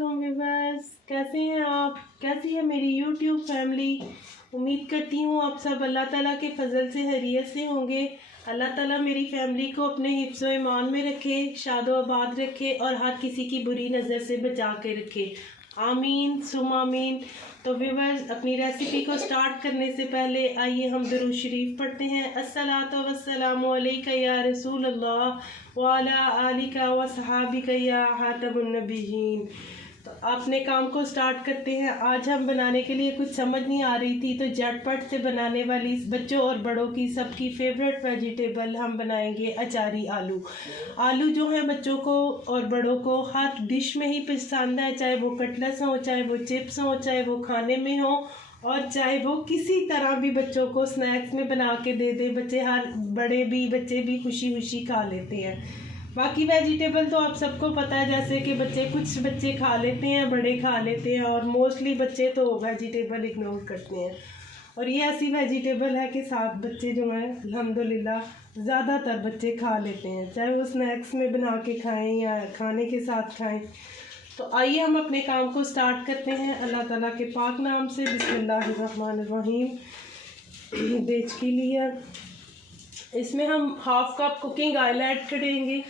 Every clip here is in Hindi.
वालेकुम व्यूअर्स, कैसे हैं आप? कैसी है मेरी यूट्यूब फैमिली? उम्मीद करती हूँ आप सब अल्लाह ताला के फजल से खैरियत से होंगे। अल्लाह ताला मेरी फैमिली को अपने हिफ्ज़ व ईमान में रखे, शादो आबाद रखे और हर किसी की बुरी नज़र से बचा के रखे। आमीन सुम आमीन। तो व्यूअर्स, अपनी रेसिपी को स्टार्ट करने से पहले आइए हम दुरूद शरीफ पढ़ते हैं। अस्सलातु वस्सलामु अलैका या रसूल अल्लाह व अला आलिका व सहाबिका या खातमुन नबिय्यीन। तो अपने काम को स्टार्ट करते हैं। आज हम बनाने के लिए कुछ समझ नहीं आ रही थी, तो झटपट से बनाने वाली बच्चों और बड़ों की सबकी फेवरेट वेजिटेबल हम बनाएंगे अचारी आलू। आलू जो है बच्चों को और बड़ों को हर डिश में ही पसंद है, चाहे वो कटलेट्स हो, चाहे वो चिप्स हो, चाहे वो खाने में हो और चाहे वो किसी तरह भी बच्चों को स्नैक्स में बना के दे दे, बच्चे हर बड़े भी बच्चे भी खुशी खुशी खा लेते हैं। बाकी वेजिटेबल तो आप सबको पता है, जैसे कि कुछ बच्चे खा लेते हैं, बड़े खा लेते हैं और मोस्टली बच्चे तो वेजिटेबल इग्नोर करते हैं। और ये ऐसी वेजिटेबल है कि 7 बच्चे जो हैं अल्हम्दुलिल्लाह ज़्यादातर बच्चे खा लेते हैं, चाहे वो स्नैक्स में बना के खाएं या खाने के साथ खाएं। तो आइए हम अपने काम को स्टार्ट करते हैं अल्लाह ताला के पाक नाम से। बिस्मिल्लाहिर्रहमानिर्रहीम। देचकी लिया, इसमें हम 1/2 कप कुकिंग ऑयल ऐड करेंगे।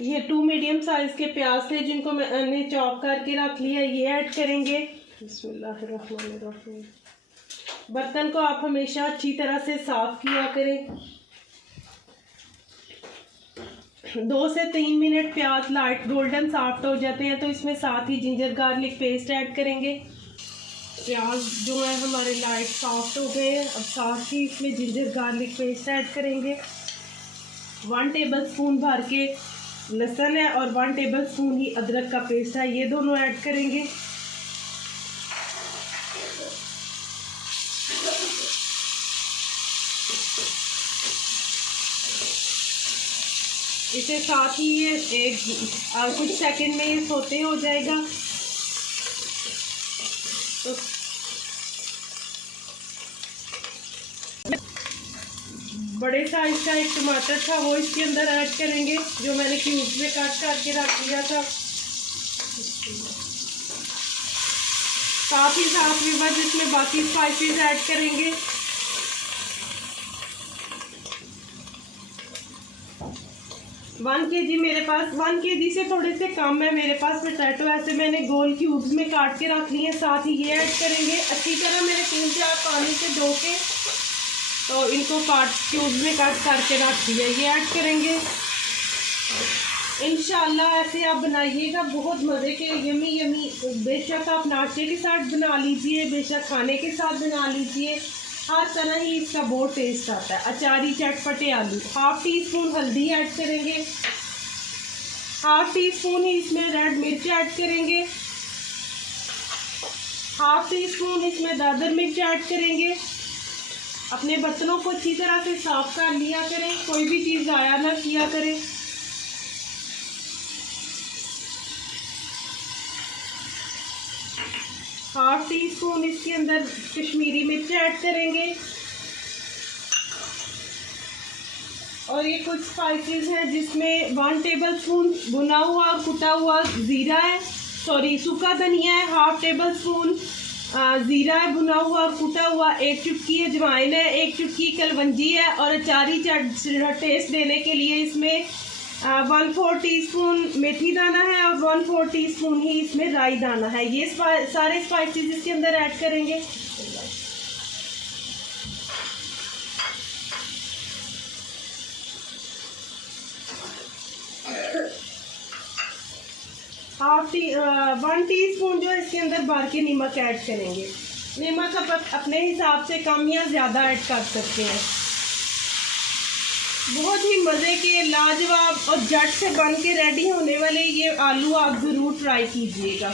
ये 2 मीडियम साइज के प्याज थे जिनको मैंने चॉप करके रख लिया, ये ऐड करेंगे। बिस्मिल्लाहिर्रहमानिर्रहीम। बर्तन को आप हमेशा अच्छी तरह से साफ किया करें। 2 से 3 मिनट प्याज लाइट गोल्डन सॉफ्ट हो जाते हैं तो इसमें साथ ही जिंजर गार्लिक पेस्ट ऐड करेंगे। प्याज जो है हमारे लाइट सॉफ्ट हो गए हैं, अब साथ ही इसमें जिंजर गार्लिक पेस्ट ऐड करेंगे। 1 टेबलस्पून भर के लहसुन है और 1 टेबलस्पून ही अदरक का पेस्ट है, ये दोनों ऐड करेंगे। इसे साथ ही ये कुछ सेकंड में ये सोते हो जाएगा। तो बड़े साइज का एक टमाटर था वो इसके अंदर ऐड करेंगे, जो मैंने क्यूब्स में कट करके रख दिया था। साथ ही साथ भी बस इसमें बाकी स्पाइसेस ऐड करेंगे। वन के जी से थोड़े से कम है मेरे पास पोटैटो, ऐसे मैंने गोल क्यूब्स में काट के रख लिए। साथ ही ये ऐड करेंगे। अच्छी तरह मैंने 3-4 पानी से धो के तो इनको क्यूब्स में कट करके रख दिया, ये ऐड करेंगे। इंशाल्लाह ऐसे आप बनाइएगा, बहुत मज़े के यमी यमी। बेशक आप नाश्ते के साथ बना लीजिए, बेशक खाने के साथ बना लीजिए, हर तरह ही इसका बहुत टेस्ट आता है। अचारी चटपटे आलू। 1/2 टीस्पून हल्दी ऐड करेंगे। 1/2 टीस्पून ही इसमें रेड मिर्च ऐड करेंगे। 1/2 टीस्पून इसमें दादर मिर्च ऐड करेंगे। अपने बर्तनों को अच्छी तरह से साफ कर लिया करें, कोई भी चीज़ ज़ाया ना किया करें। हाफ टीस्पून इसके अंदर कश्मीरी मिर्च ऐड करेंगे। और ये कुछ स्पाइसेस हैं जिसमें 1 टेबलस्पून भुना हुआ और कुटा हुआ ज़ीरा है, सूखा धनिया है। 1/2 टेबलस्पून ज़ीरा है भुना हुआ और कुटा हुआ। 1 चुटकी अजवाइन है, 1 चुटकी कलवंजी है। और अचारी टेस्ट देने के लिए इसमें 1/4 टीस्पून मेथी दाना है और 1/4 टीस्पून ही इसमें राई दाना है। ये सारे स्पाइसेस इसके अंदर ऐड करेंगे। हाफ 1 टीस्पून जो इसके अंदर भर के नमक ऐड करेंगे। नमक आप अपने हिसाब से कम या ज़्यादा ऐड कर सकते हैं। बहुत ही मज़े के लाजवाब और झट से बन के रेडी होने वाले ये आलू आप ज़रूर ट्राई कीजिएगा।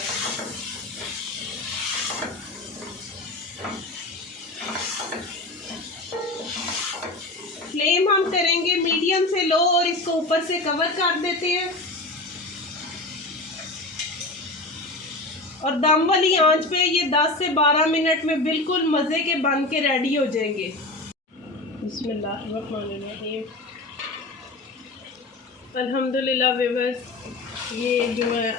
फ्लेम हम करेंगे मीडियम से लो और इसको ऊपर से कवर कर देते हैं और दम वाली आंच पे ये 10 से 12 मिनट में बिल्कुल मज़े के बन के रेडी हो जाएंगे। बिस्मिल्लाहिर्रहमानिर्रहीम। अल्हम्दुलिल्लाह व्यूअर्स, ये जो है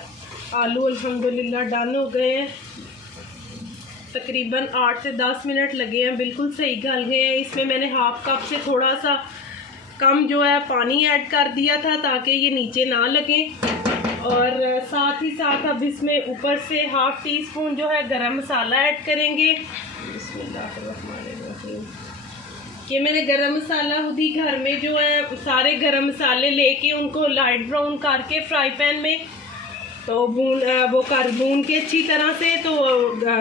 आलू अल्हम्दुलिल्लाह डन हो गए हैं। तकरीबन 8 से 10 मिनट लगे हैं, बिल्कुल सही गल गए हैं। इसमें मैंने हाफ कप से थोड़ा सा कम जो है पानी ऐड कर दिया था ताकि ये नीचे ना लगे। और साथ ही साथ अब इसमें ऊपर से हाफ टी स्पून जो है गरम मसाला ऐड करेंगे। बिस्मिल्लाहिर्रहमानिर्रहीम। ये मैंने गरम मसाला खुद ही घर में जो है सारे गरम मसाले लेके उनको लाइट ब्राउन करके फ्राई पैन में तो भून के अच्छी तरह से तो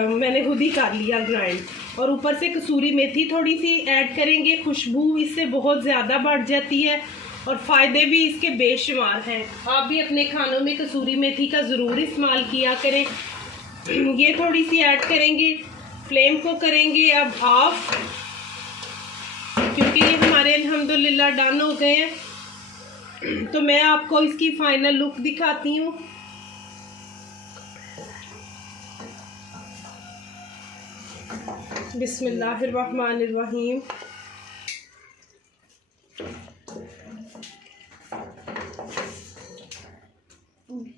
मैंने खुद ही कर लिया ग्राइंड। और ऊपर से कसूरी मेथी थोड़ी सी ऐड करेंगे, खुशबू इससे बहुत ज़्यादा बढ़ जाती है और फ़ायदे भी इसके बेशुमार हैं। आप भी अपने खानों में कसूरी मेथी का ज़रूर इस्तेमाल किया करें। ये थोड़ी सी ऐड करेंगे, फ्लेम को करेंगे अब ऑफ, क्योंकि ये हमारे अल्हम्दुलिल्लाह डन हो गए हैं। तो मैं आपको इसकी फाइनल लुक दिखाती हूँ। बिस्मिल्लाहिर्रहमानिर्रहीम।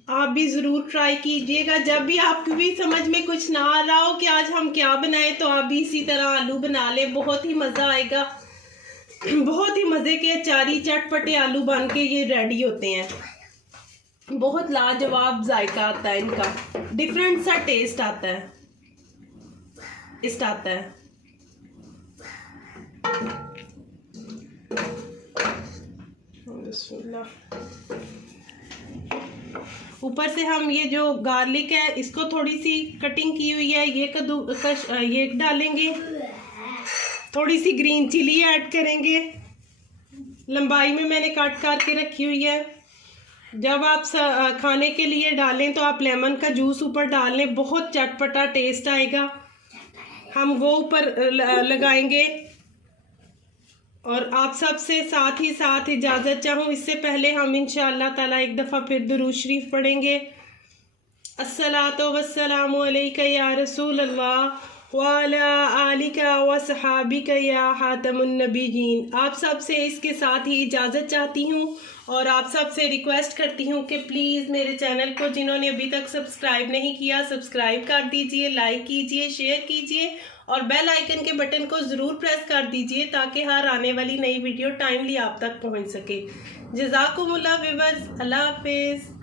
आप भी ज़रूर ट्राई कीजिएगा। जब भी आपको भी समझ में कुछ ना आ रहा हो कि आज हम क्या बनाएं, तो आप भी इसी तरह आलू बना लें, बहुत ही मज़ा आएगा। बहुत ही मज़े के अचारी चटपटे आलू बन के ये रेडी होते हैं। बहुत लाजवाब जायका आता है इनका, डिफरेंट सा टेस्ट आता है। ऊपर से हम ये जो गार्लिक है इसको थोड़ी सी कटिंग की हुई है ये डालेंगे। थोड़ी सी ग्रीन चिली ऐड करेंगे, लंबाई में मैंने कट करके रखी हुई है। जब आप खाने के लिए डालें तो आप लेमन का जूस ऊपर डाल लें, बहुत चटपटा टेस्ट आएगा। हम वो ऊपर लगाएंगे। और आप सब से साथ ही साथ इजाज़त चाहूँ, इससे पहले हम इंशाअल्लाह ताला एक दफ़ा फिर दुरूद शरीफ पढ़ेंगे। अस्सलातु वस्सलामु अलैका या रसूल अल्लाह व अला आलिका व सहाबिका या हातमुन नबिय्यीन। आप सब से इसके साथ ही इजाज़त चाहती हूँ और आप सब से रिक्वेस्ट करती हूँ कि प्लीज़ मेरे चैनल को जिन्होंने अभी तक सब्सक्राइब नहीं किया सब्सक्राइब कर दीजिए, लाइक कीजिए, शेयर कीजिए और बेल आइकन के बटन को ज़रूर प्रेस कर दीजिए ताकि हर आने वाली नई वीडियो टाइमली आप तक पहुँच सके। जज़ाकुमुल्लाह व्यूअर्स, अल्लाह हाफिज़।